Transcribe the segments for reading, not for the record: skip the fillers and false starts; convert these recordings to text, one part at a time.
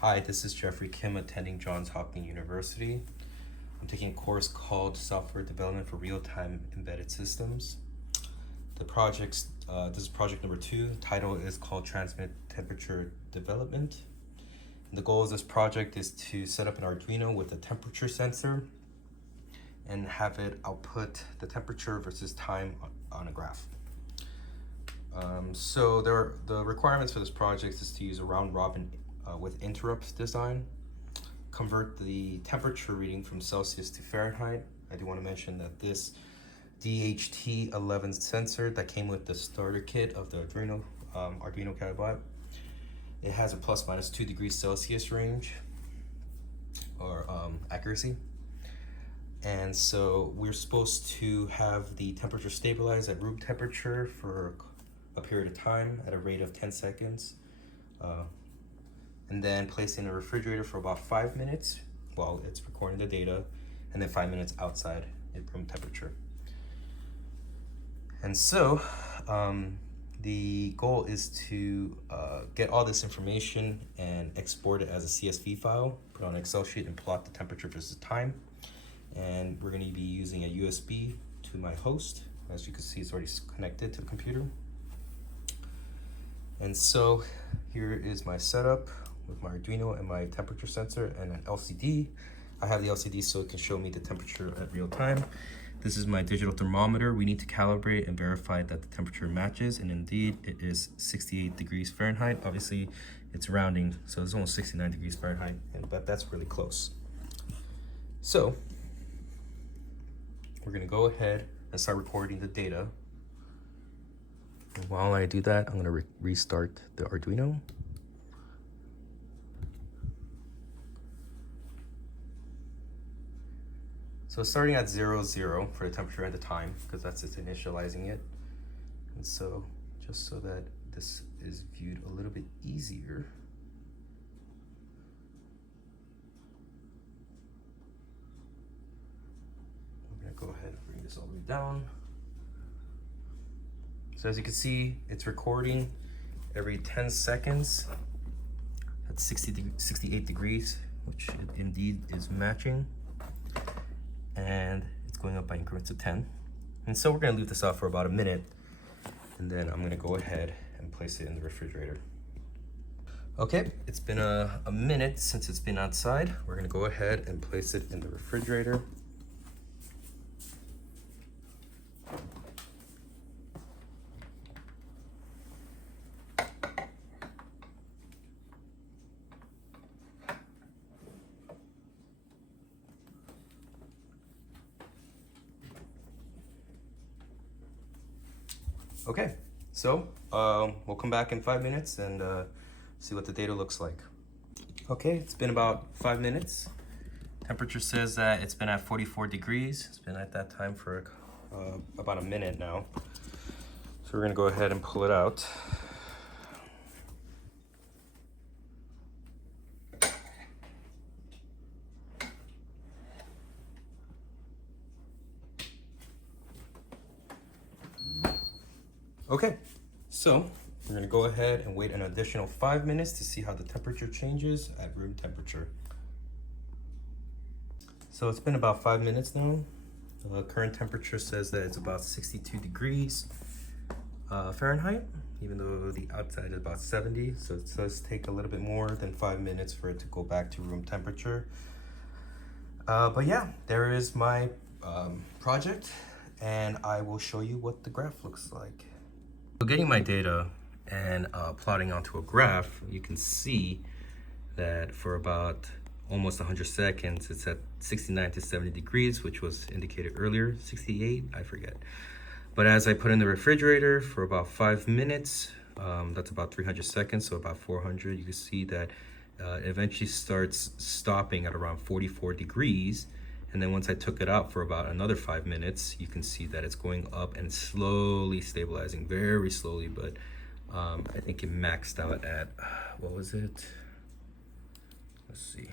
Hi, this is Jeffrey Kim attending Johns Hopkins University. I'm taking a course called Software Development for Real-Time Embedded Systems. This is project number 2. The title is called Transmit Temperature Development. And the goal of this project is to set up an Arduino with a temperature sensor and have it output the temperature versus time on a graph. The requirements for this project is to use a round robin with interrupts design, convert the temperature reading from Celsius to Fahrenheit. I do want to mention that this DHT11 sensor that came with the starter kit of the Arduino Calibrate, it has a plus minus 2 degrees Celsius range or accuracy. And so we're supposed to have the temperature stabilized at room temperature for a period of time at a rate of 10 seconds. And then place it in a refrigerator for about 5 minutes while it's recording the data, and then 5 minutes outside at room temperature. And so the goal is to get all this information and export it as a CSV file, put on an Excel sheet and plot the temperature versus time. And we're going to be using a USB to my host. As you can see, it's already connected to the computer. And so here is my setup with my Arduino and my temperature sensor and an LCD. I have the LCD so it can show me the temperature at real time. This is my digital thermometer. We need to calibrate and verify that the temperature matches, and indeed it is 68 degrees Fahrenheit. Obviously it's rounding, so it's almost 69 degrees Fahrenheit, but that's really close. So we're gonna go ahead and start recording the data. And while I do that, I'm gonna restart the Arduino. So starting at 0, 0 for the temperature and the time, because that's just initializing it. And so just so that this is viewed a little bit easier, I'm gonna go ahead and bring this all the way down. So as you can see, it's recording every 10 seconds at 68 degrees, which it indeed is matching. And it's going up by increments of 10. And so we're gonna leave this out for about a minute, and then I'm gonna go ahead and place it in the refrigerator. Okay, it's been a minute since it's been outside. We're gonna go ahead and place it in the refrigerator. Okay, so we'll come back in 5 minutes and see what the data looks like. Okay, it's been about 5 minutes. Temperature says that it's been at 44 degrees. It's been at that time for about a minute now. So we're gonna go ahead and pull it out. Okay, so we're gonna go ahead and wait an additional 5 minutes to see how the temperature changes at room temperature. So it's been about 5 minutes now. The current temperature says that it's about 62 degrees Fahrenheit, even though the outside is about 70. So it does take a little bit more than 5 minutes for it to go back to room temperature. But yeah, there is my project, and I will show you what the graph looks like. So getting my data and plotting onto a graph, you can see that for about almost 100 seconds, it's at 69 to 70 degrees, which was indicated earlier, 68, I forget. But as I put in the refrigerator for about 5 minutes, that's about 300 seconds, so about 400, you can see that it eventually starts stopping at around 44 degrees. And then once I took it out for about another 5 minutes, you can see that it's going up and slowly stabilizing, very slowly, but I think it maxed out at, what was it? Let's see.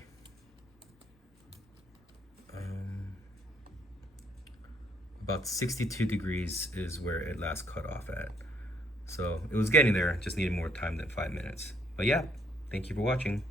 About 62 degrees is where it last cut off at. So it was getting there, just needed more time than 5 minutes. But yeah, thank you for watching.